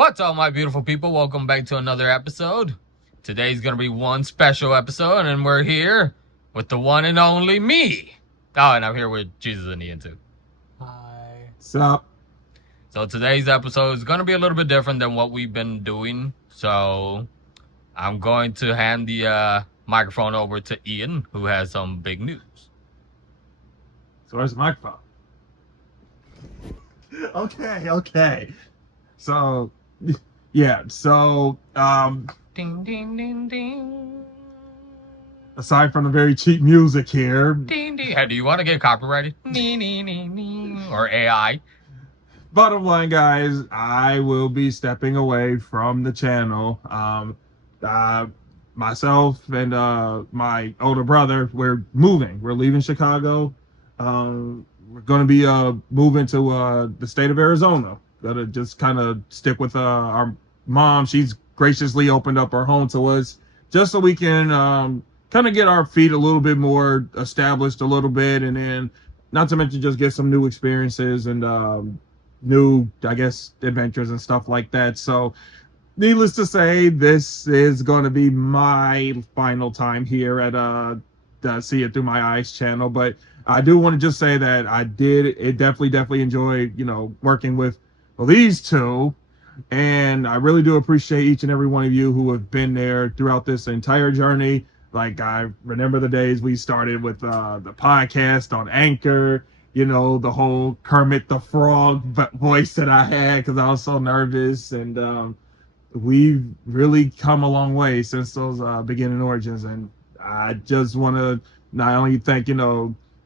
What's up, my beautiful people? Welcome back to another episode. Today's gonna be one special episode, and we're here with the one and only me. Oh, and I'm here with Jesus and Ian too. Hi. What's up? So today's episode is gonna be a little bit different than what we've been doing. So I'm going to hand the microphone over to Ian, who has some big news. So where's the microphone? Okay. So, yeah. So, Ding ding ding ding. aside from the very cheap music here, Ding ding. Hey, do you want to get copyrighted? Or AI? bottom line, guys, I will be stepping away from the channel. Myself and my older brother, we're moving. We're leaving Chicago. We're going to be moving to the state of Arizona. Gotta just kind of stick with our mom. She's graciously opened up her home to us just so we can kind of get our feet a little bit more established a little bit, and then not to mention just get some new experiences and new, I guess, adventures and stuff like that. So needless to say, this is going to be my final time here at the See It Through My Eyes channel. But I do want to just say that I definitely enjoy, working with these two. And I really do appreciate each and every one of you who have been there throughout this entire journey. Like, I remember the days we started with the podcast on Anchor, the whole Kermit the Frog voice that I had because I was so nervous. And we've really come a long way since those beginning origins. And I just want to not only thank,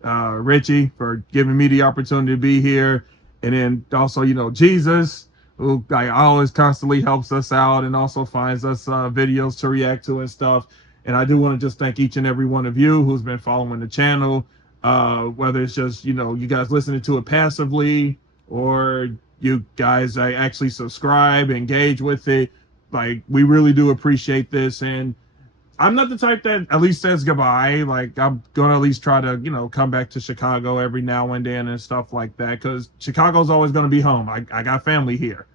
Richie for giving me the opportunity to be here, and then also, Jesus, who always constantly helps us out and also finds us videos to react to and stuff. And I do want to just thank each and every one of you who's been following the channel, whether it's just, you guys listening to it passively, or you guys actually subscribe, engage with it. Like, we really do appreciate this. And I'm not the type that at least says goodbye. Like, I'm going to at least try to, come back to Chicago every now and then and stuff like that, because Chicago's always going to be home. I got family here.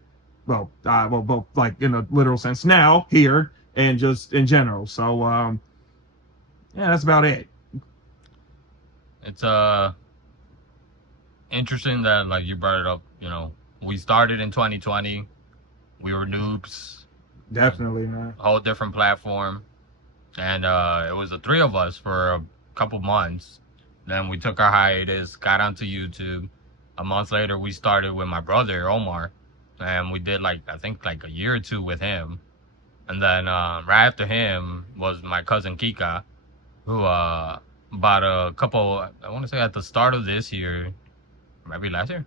Well, both, like, in a literal sense now, here, and just in general. So, yeah, that's about it. It's interesting that, like, you brought it up. We started in 2020. We were noobs. Definitely, man. A whole different platform. And it was the three of us for a couple months. Then we took our hiatus, got onto YouTube. A month later, we started with my brother, Omar. And we did, I think a year or two with him. And then right after him was my cousin Kika, who bought a couple, I want to say at the start of this year, maybe last year.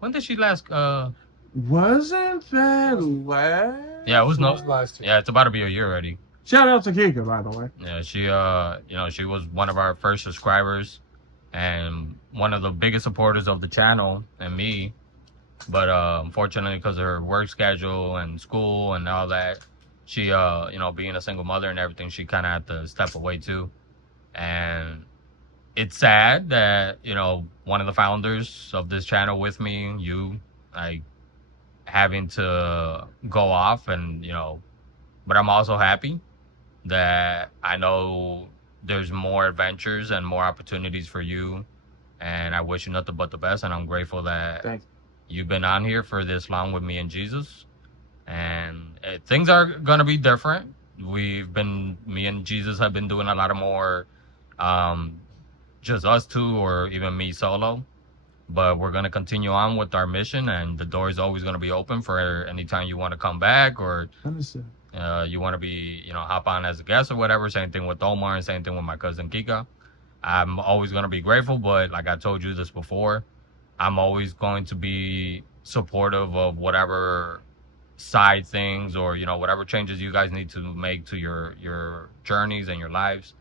When did she last? Wasn't that last? Yeah, it was last year. Yeah, it's about to be a year already. Shout out to Kika, by the way. Yeah, she was one of our first subscribers and one of the biggest supporters of the channel and me. But unfortunately, because of her work schedule and school and all that, she, being a single mother and everything, she kind of had to step away too. And it's sad that, one of the founders of this channel with me, having to go off and, but I'm also happy that I know there's more adventures and more opportunities for you, and I wish you nothing but the best. And I'm grateful that you've been on here for this long with me and Jesus. And things are gonna be different. Me and Jesus have been doing a lot of more just us two, or even me solo, but we're gonna continue on with our mission, and the door is always gonna be open for anytime you want to come back, or you want to be, hop on as a guest or whatever. Same thing with Omar, and same thing with my cousin Kika. I'm always going to be grateful, but like I told you this before, I'm always going to be supportive of whatever side things or, whatever changes you guys need to make to your journeys and your lives.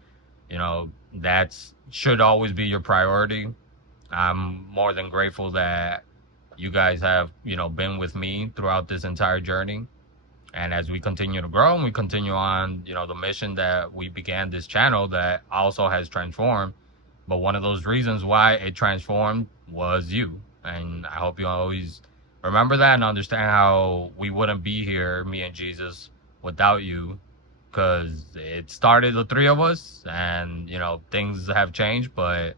That should always be your priority. I'm more than grateful that you guys have, been with me throughout this entire journey. And as we continue to grow and we continue on, the mission that we began this channel that also has transformed. But one of those reasons why it transformed was you. And I hope you always remember that and understand how we wouldn't be here, me and Jesus, without you, because it started the three of us, and you know things have changed, but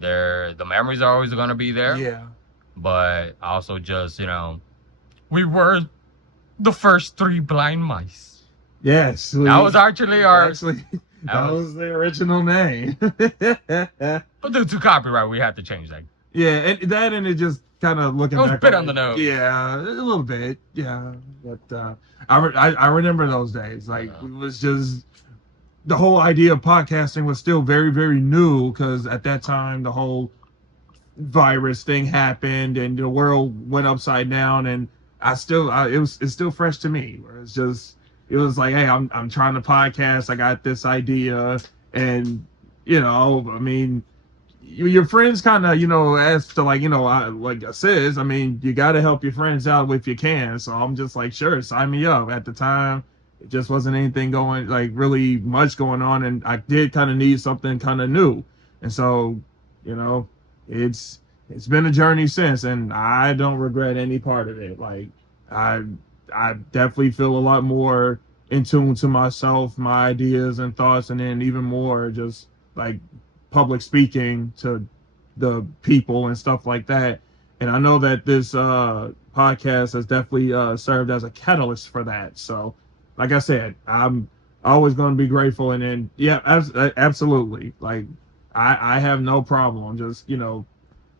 the memories are always gonna be there. Yeah. But also just we were the first three blind mice. Yes. That was actually our. Actually, That that was the original name. But due to copyright, we had to change that. Yeah, and it just kind of looking It was back. a bit on on the it, nose. Yeah, a little bit. Yeah, but I remember those days. Like it was just the whole idea of podcasting was still very very new because at that time the whole virus thing happened and the world went upside down and it's still fresh to me. Where it was like, hey, I'm trying to podcast. I got this idea, and I mean, your friends kind of ask to like I says. I mean, you got to help your friends out if you can. So I'm just like, sure, sign me up. At the time, it just wasn't anything going like really much going on, and I did kind of need something kind of new, and so it's been a journey since, and I don't regret any part of it. Like I I definitely feel a lot more in tune to myself, my ideas and thoughts, and then even more just like public speaking to the people and stuff like that. And I know that this podcast has definitely served as a catalyst for that. So, like I said, I'm always going to be grateful. And then, yeah, absolutely. Like, I have no problem just,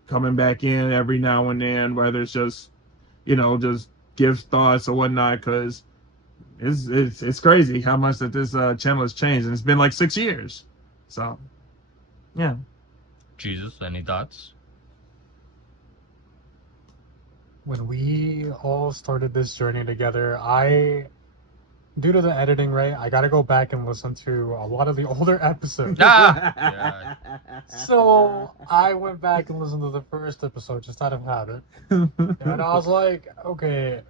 coming back in every now and then, whether it's just, just give thoughts or whatnot, because it's crazy how much that this channel has changed. And it's been like 6 years. So, yeah. Jesus, any thoughts? When we all started this journey together, due to the editing, right, I gotta go back and listen to a lot of the older episodes. Yeah. So I went back and listened to the first episode just out of habit. And I was like, okay,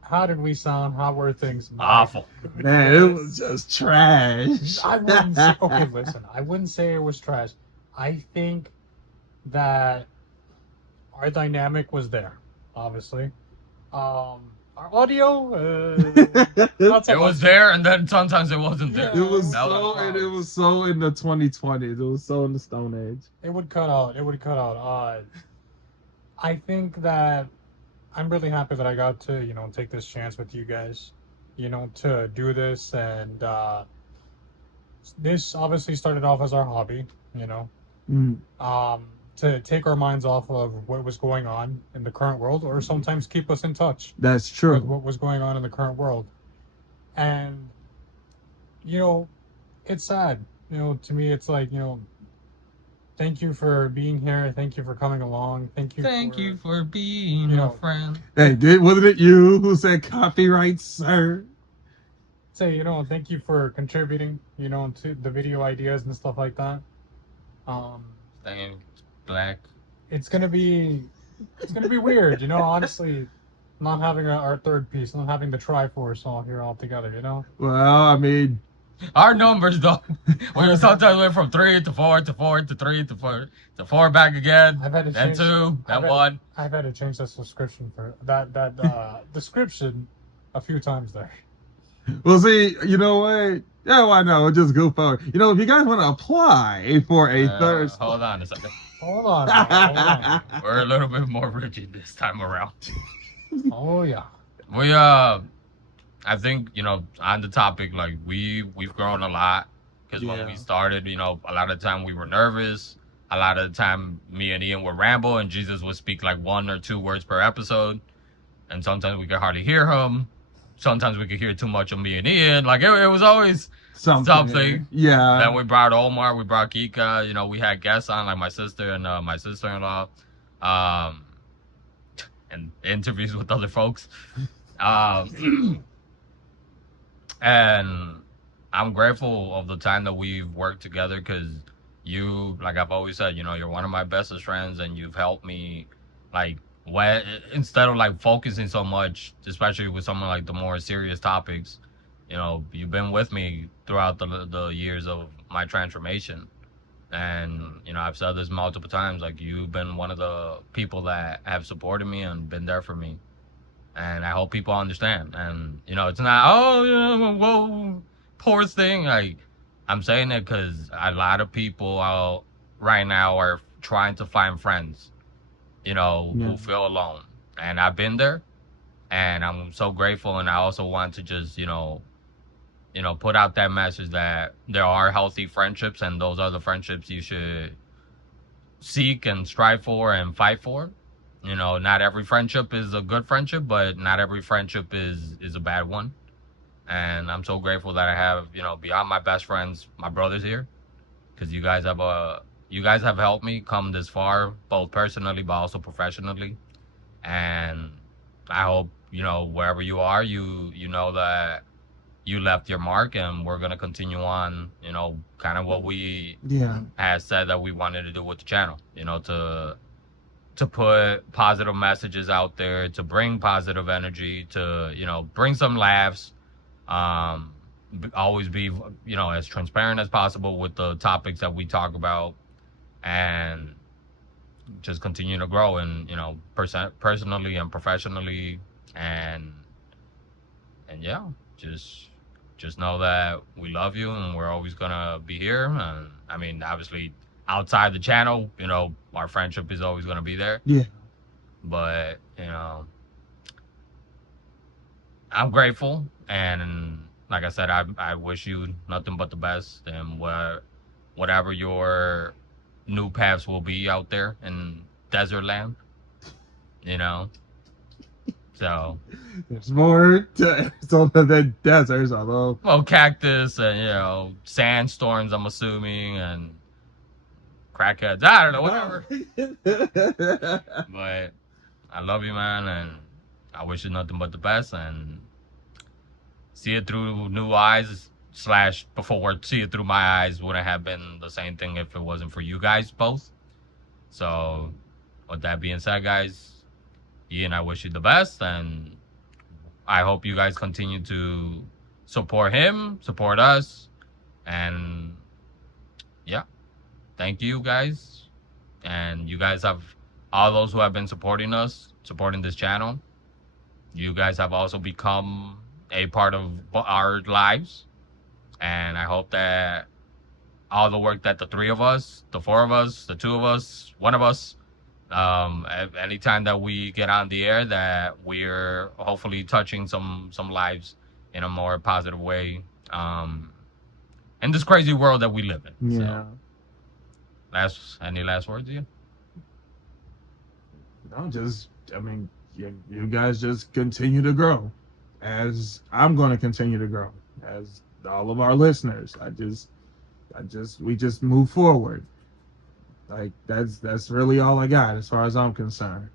how did we sound? How were things? Awful. Man, it was just trash. I wouldn't say, okay, listen, I wouldn't say it was trash. I think that our dynamic was there, obviously. Our audio, not so It was much. there, and then sometimes it wasn't there. It was That was so, the and problem. it was so in the 2020s. It was so in the Stone Age. It would cut out. I think that I'm really happy that I got to, take this chance with you guys, to do this. And this obviously started off as our hobby, Mm. to take our minds off of what was going on in the current world, or sometimes keep us in touch That's with true. what was going on in the current world. And, it's sad. To me, it's like, thank you for being here. Thank you for coming along. Thank you for being You a know, friend. Hey, wasn't it you who said copyright, sir? say, thank you for contributing, to the video ideas and stuff like that. Staying black. It's gonna be weird, honestly, not having our third piece, not having the Triforce all here all together, Well, I mean, Our numbers, though, we sometimes went from 3 to 4 to 4 to 3 to 4 to 4 back again. I've had to Then change 2, I've then had- 1. I've had to change that subscription for that description a few times there. well, see, you know what? Yeah, why not? Just go forward. If you guys want to apply for a third Hold on a second. Hold on, man, hold We're a little bit more rigid this time around. on. Oh yeah. We I think on the topic, like we've grown a lot, because when we Yeah. started, a lot of the time we were nervous. A lot of the time, me and Ian would ramble, and Jesus would speak like 1 or 2 words per episode, and sometimes we could hardly hear him. Sometimes we could hear too much of me and Ian. Like it was always. Something. Yeah. Then we brought Omar, we brought Kika. We had guests on, like my sister and my sister-in-law, and interviews with other folks. And I'm grateful of the time that we've worked together, because you, like I've always said, you're one of my bestest friends, and you've helped me, like, instead of like focusing so much, especially with some of like the more serious topics, you've been with me throughout the years of my transformation. And, you know, I've said this multiple times, like, you've been one of the people that have supported me and been there for me. And I hope people understand. And, you know, it's not, oh, yeah, whoa, poor thing. Like, I'm saying it because a lot of people out right now are trying to find friends, you know, Yeah. who feel alone. And I've been there, and I'm so grateful. And I also want to just, put out that message that there are healthy friendships, and those are the friendships you should seek and strive for and fight for. You know, not every friendship is a good friendship, but not every friendship is a bad one. And I'm so grateful that I have, beyond my best friends, my brothers here, because you guys have helped me come this far, both personally but also professionally. And I hope, wherever you are, you know that you left your mark, and we're gonna continue on, kind of what we Yeah. had said that we wanted to do with the channel, to put positive messages out there, to bring positive energy, to, bring some laughs, always be, as transparent as possible with the topics that we talk about, and just continue to grow, and, personally and professionally, and yeah, just know that we love you, and we're always gonna be here. And I mean, obviously, outside the channel, our friendship is always gonna be there. Yeah. But I'm grateful, and like I said, I wish you nothing but the best, and whatever your new paths will be out there in desert land, So, There's more to Arizona than deserts, although. well, cactus and, sandstorms, I'm assuming, and crackheads. I don't know, whatever. But I love you, man, and I wish you nothing but the best, and see it through new eyes / before see it through my eyes wouldn't have been the same thing if it wasn't for you guys both. So, with that being said, guys, Ian, I wish you the best, and I hope you guys continue to support him, support us, and yeah, thank you guys. And you guys have, all those who have been supporting us, supporting this channel, you guys have also become a part of our lives. And I hope that all the work that the 3 of us, the 4 of us, the 2 of us, 1 of us, anytime that we get on the air, that we're hopefully touching some lives in a more positive way, in this crazy world that we live in. Yeah. So, any last words, Ian? You guys just continue to grow, as I'm going to continue to grow, as all of our listeners. We just move forward. Like, that's really all I got as far as I'm concerned.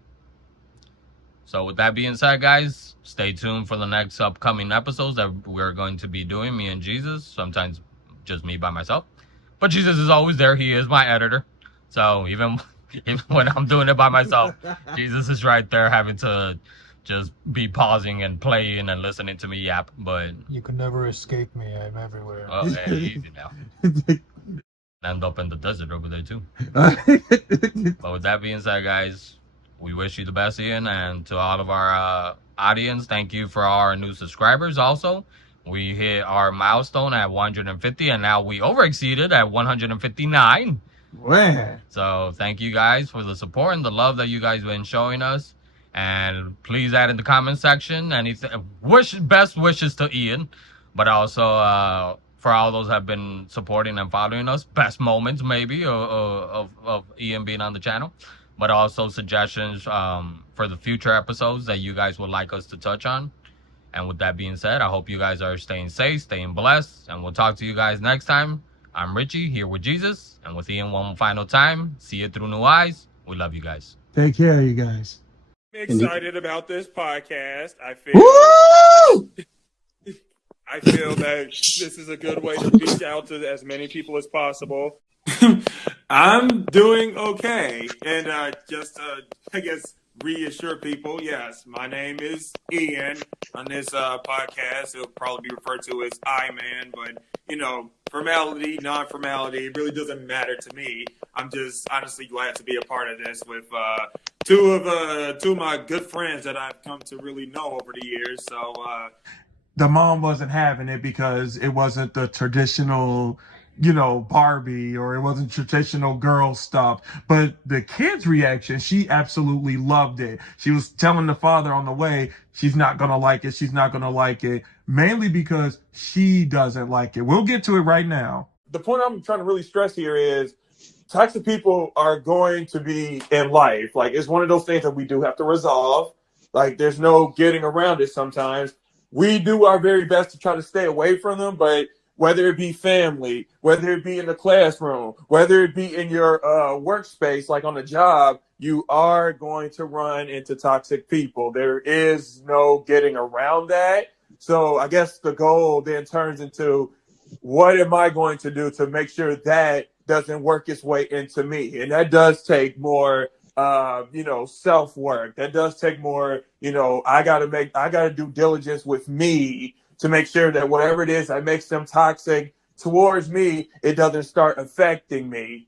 So with that being said, guys, stay tuned for the next upcoming episodes that we're going to be doing, me and Jesus, sometimes just me by myself. But Jesus is always there. He is my editor. So even when I'm doing it by myself, Jesus is right there having to just be pausing and playing and listening to me yap. But You can never escape me. I'm everywhere. oh, hey, easy now. End up in the desert over there too. But with that being said, guys, we wish you the best, Ian, and to all of our audience, thank you for our new subscribers. Also, we hit our milestone at 150, and now we overexceeded at 159. Man. So thank you guys for the support and the love that you guys been showing us. And please add in the comment section anything, best wishes to Ian, but also for all those who have been supporting and following us, best moments maybe of Ian being on the channel, but also suggestions for the future episodes that you guys would like us to touch on. And with that being said, I hope you guys are staying safe, staying blessed, and we'll talk to you guys next time. I'm Richie, here with Jesus, and with Ian one final time. See it through new eyes. We love you guys. Take care, you guys. I'm excited about this podcast. Woo! I feel that this is a good way to reach out to as many people as possible. I'm doing okay. And just I guess, reassure people, yes, my name is Ian. On this podcast, it'll probably be referred to as I-Man, but, formality, non-formality, it really doesn't matter to me. I'm just honestly glad to be a part of this with two of my good friends that I've come to really know over the years. So the mom wasn't having it because it wasn't the traditional, Barbie, or it wasn't traditional girl stuff. But the kid's reaction, she absolutely loved it. She was telling the father on the way, she's not going to like it. She's not going to like it, mainly because she doesn't like it. We'll get to it right now. the point I'm trying to really stress here is toxic people are going to be in life. Like, it's one of those things that we do have to resolve. Like, there's no getting around it sometimes. We do our very best to try to stay away from them, but whether it be family, whether it be in the classroom, whether it be in your workspace, like on a job, you are going to run into toxic people. There is no getting around that. So I guess the goal then turns into, what am I going to do to make sure that doesn't work its way into me? And that does take more, self work. That does take more, I got to do diligence with me to make sure that whatever it is that makes them toxic towards me, it doesn't start affecting me.